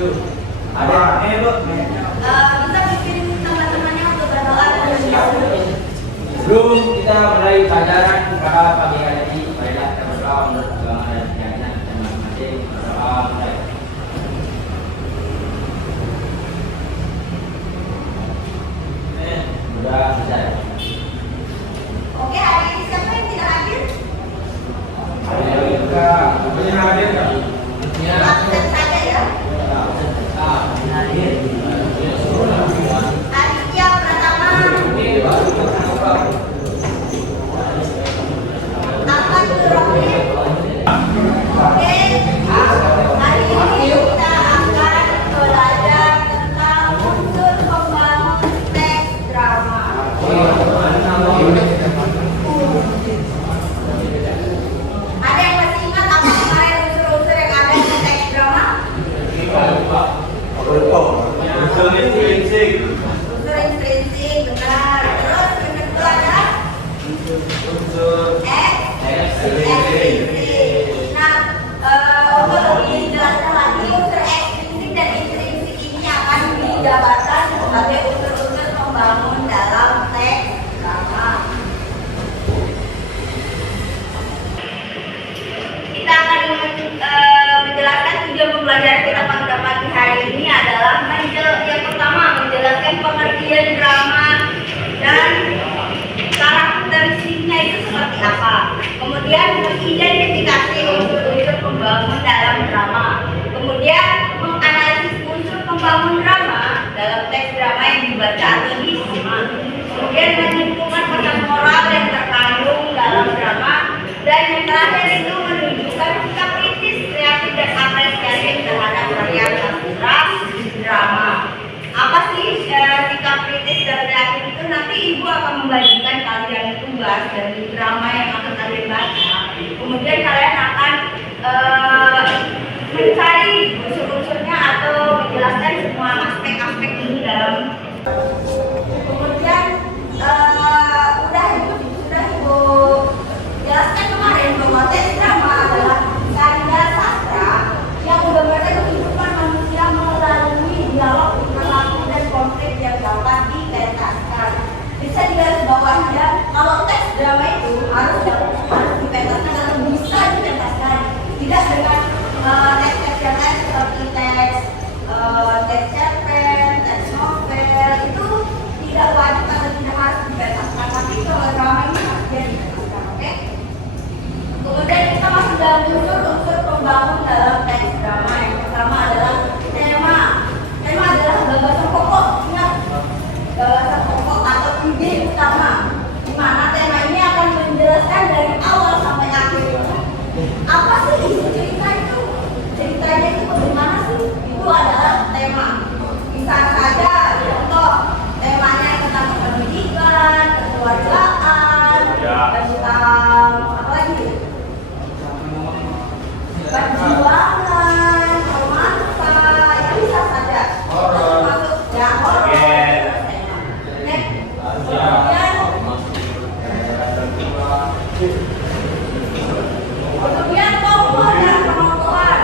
Bisa bikin teman-temannya untuk berdoa dan berdoa. Sebelum kita mulai pelajaran pada pagi hari ini, marilah kita berdoa menurut agama dan keyakinan kita masing-masing. Berdoa mulai. Sudah selesai. Oke, hari ini siapa yang tidak hadir? Hari ini kita hadir kan? Absen saja ya. Hadir. Aditya Pratama. Ahmad Nurrohim. Oke. Hari ini kita akan belajar tentang unsur pembangun teks drama. Ada yang masih ingat apa kemarin unsur-unsur yang ada di teks drama? Unsur intrinsik, benar. Terus yang kedua ada ekstrinsik. Nah, untuk lebih jelaskan lagi, unsur ekstrinsik dan intrinsik ini akan dijabarkan sebagai unsur-unsur pembangun dalam teks drama. Kita akan menjelaskan tujuan pembelajaran kita pada pagi hari ini adalah yang pertama menjelaskan pengertian drama dan karakteristiknya itu seperti apa. Kemudian mengidentifikasi unsur-unsur pembangun dalam drama. Kemudian menganalisis unsur pembangun drama dalam teks drama yang dibaca atau disimak. Kemudian menyimpulkan pesan moral yang terkandung dalam drama. Dan yang terakhir itu menunjukkan sikap kritis, kreatif, dan apresiasi terhadap karya sastra drama. Apa sih sikap kritis dan kreatif itu? Nanti Ibu akan membagikan kalian tugas dari drama yang akan kalian baca. Kemudian kalian akan mencari unsur-unsurnya atau menjelaskan semua aspek-aspek ini dalam. Kemudian sudah Ibu jelaskan kemarin bahwa teks drama adalah karya sastra yang menggambarkan kehidupan manusia melalui dialog, perilaku, dan konflik yang dapat dipentaskan. Bisa digarisbawahi kalau teks drama itu harus dipentaskan atau bisa dipentaskan, tidak dengan teks-teks yang lain seperti teks cerpen, teks novel itu tidak wajib atau tidak harus dipentaskan. Tapi kalau drama ini harus dipentaskan, oke? Kemudian kita masuk dalam unsur-unsur pembangun dalam teks drama. Yang pertama adalah tema. Tema adalah gagasan pokok. Ingat, gagasan pokok atau ide utama. Di mana tema ini akan menjelaskan dari awal sampai akhir. Apa sih isi cerita itu? Ceritanya itu bagaimana sih? Itu adalah tema. Bisa saja contoh temanya tentang pendidikan, kekeluargaan, tentang apa lagi? Perjuangan, romansa, itu bisa saja. Masuk ya horor. Kemudian tokoh dan penonton.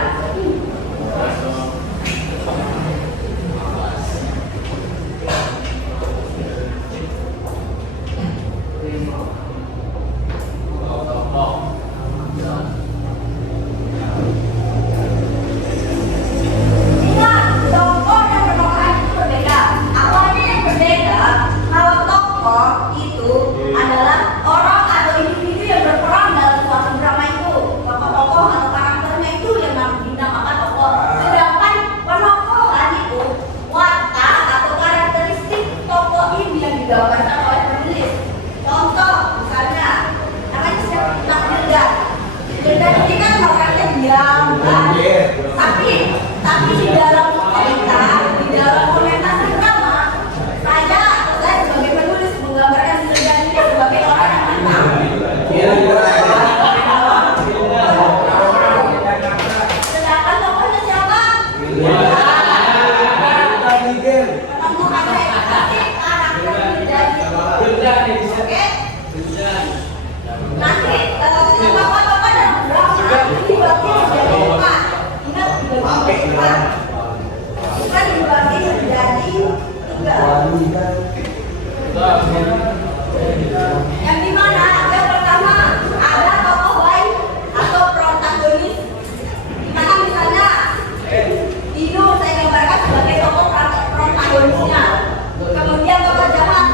dibagi menjadi 3. Yang dimana yang pertama ada tokoh baik atau protagonis. Dimana misalnya Dino saya gambarkan sebagai tokoh protagonisnya. Kemudian tokoh jahat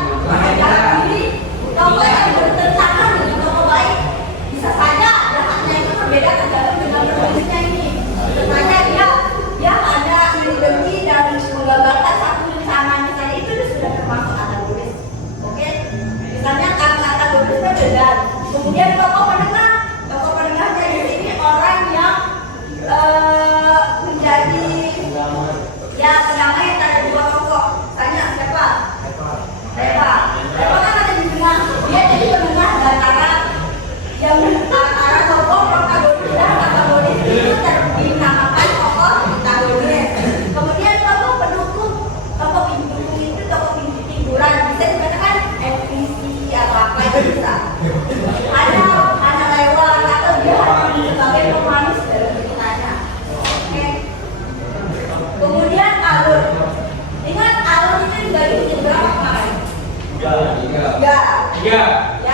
ini tokoh yang bertentangan dengan tokoh baik. Bisa saja jahatnya itu berbeda tergantung dengan penulisnya ini. Bisa saja dia ada mendengki dan menggagalkan satu rencana misalnya, itu sudah termasuk antagonis. Oke, misalnya antagonisnya beda. Kemudian tokoh penengahnya di sini orang yang menjadi pendamai antara dua tokoh. Misalnya siapa? Reva kan ada di tengah. Dia jadi penengah antara tokoh protagonis dan antagonis, itu dinamakan tokoh antagonis. Kemudian tokoh pendukung itu tokoh figuran, bisa dikatakan NPC atau apa itu bisa. Ada lewat atau dia sebagai pemanis dalam ceritanya. Oke. Kemudian alur. Ingat alur itu dibagi menjadi berapa kemarin? Ya.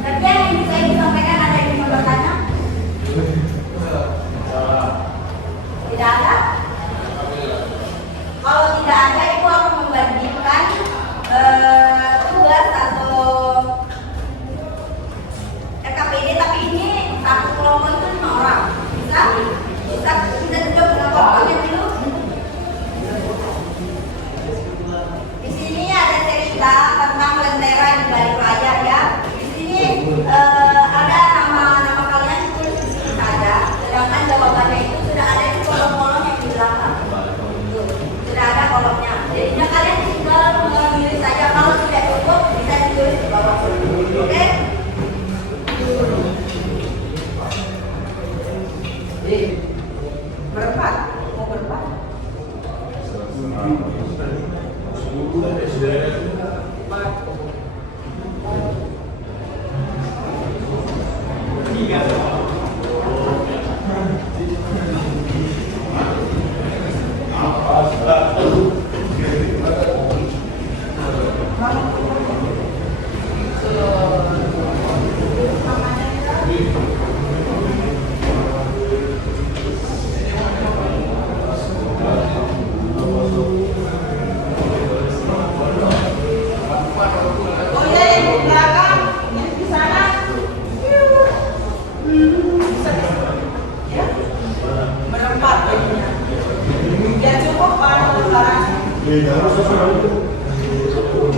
Tapi yang ingin saya sampaikan, ada yang ingin bertanya? Tidak ada? Kalau tidak ada, ibu akan membandingkan tugas atau RKPD, tapi ini satu kelompok itu 5 orang. Bisa kita juga berapa orangnya dulu? Di sini ada cerita tentang lentera di balik layar ya. Di sini ada nama kalian tulis di sini saja. Sedangkan jawabannya itu sudah ada di kolom-kolom yang di belakang. Sudah ada kolomnya. Jadinya kalian tinggal memilih saja. Kalau tidak cukup bisa ditulis di bawah. Oke? Berempat? Mau berempat?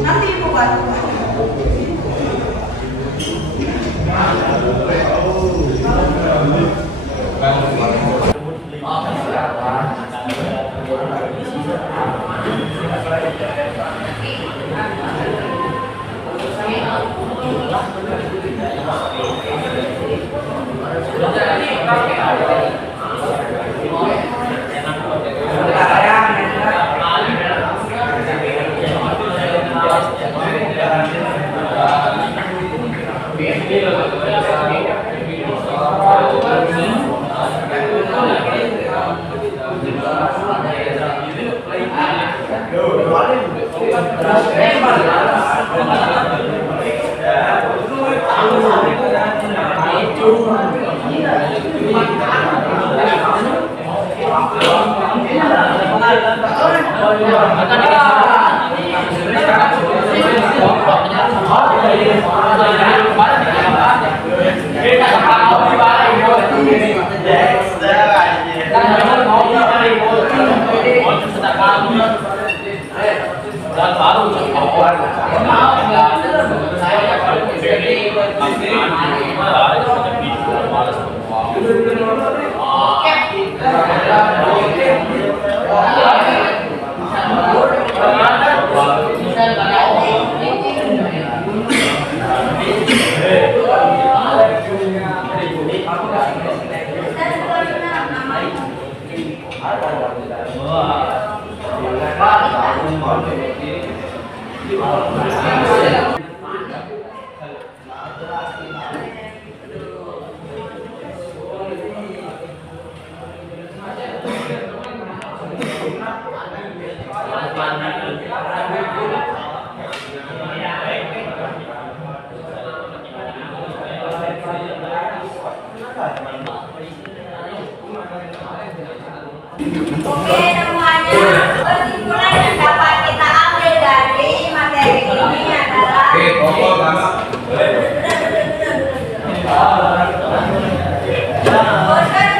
Nanti ibu bantu. Wah, Oke semuanya, kesimpulan yang dapat kita ambil dari materi ini adalah unsur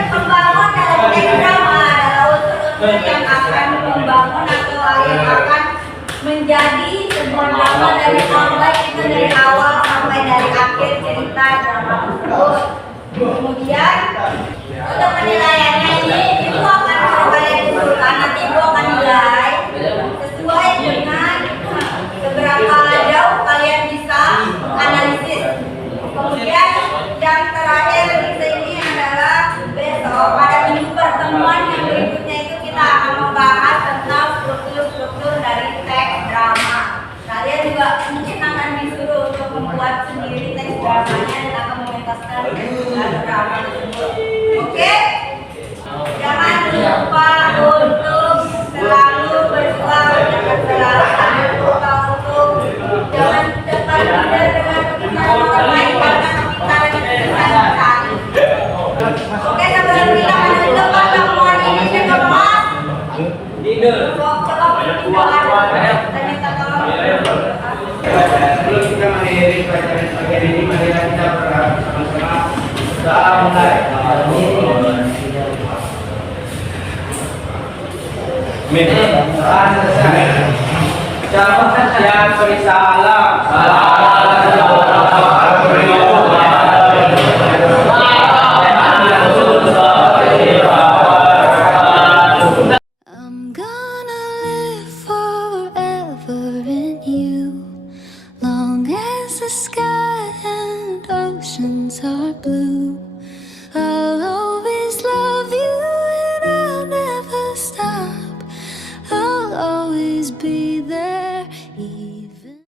pembangun dalam teks drama adalah unsur-unsur yang akan membangun atau yang akan menjadi sebuah drama dari awal, itu dari awal sampai dari akhir cerita drama tersebut. Kemudian untuk penilaiannya ini ibu akan kalian usulkan, nanti ibu akan nilai sesuai dengan seberapa jauh kalian bisa analisis. Kemudian yang terakhir di sini adalah besok pada minggu pertemuan yang berikutnya itu kita akan membahas tentang struktur-struktur dari teks drama. Kalian juga mungkin akan disuruh untuk membuat sendiri teks dramanya dan akan mementaskan drama tersebut. Oke? Jangan lupa untuk selalu berjuang, jangan selalu lupa untuk jangan cepat leader dengan pemikiran orang lain karena pemikiran itu bisa dicari. Oke, sebelum kita menutup pertemuan ini juga mas coba berdoa dan minta tolong. Sebelum kita mengakhiri pelajaran bagian ini, mari kita berdoa sama-sama. Doa mulai. Amin. Doa selesai. Siapa yang beri salam? I'm gonna live forever in you, long as the sky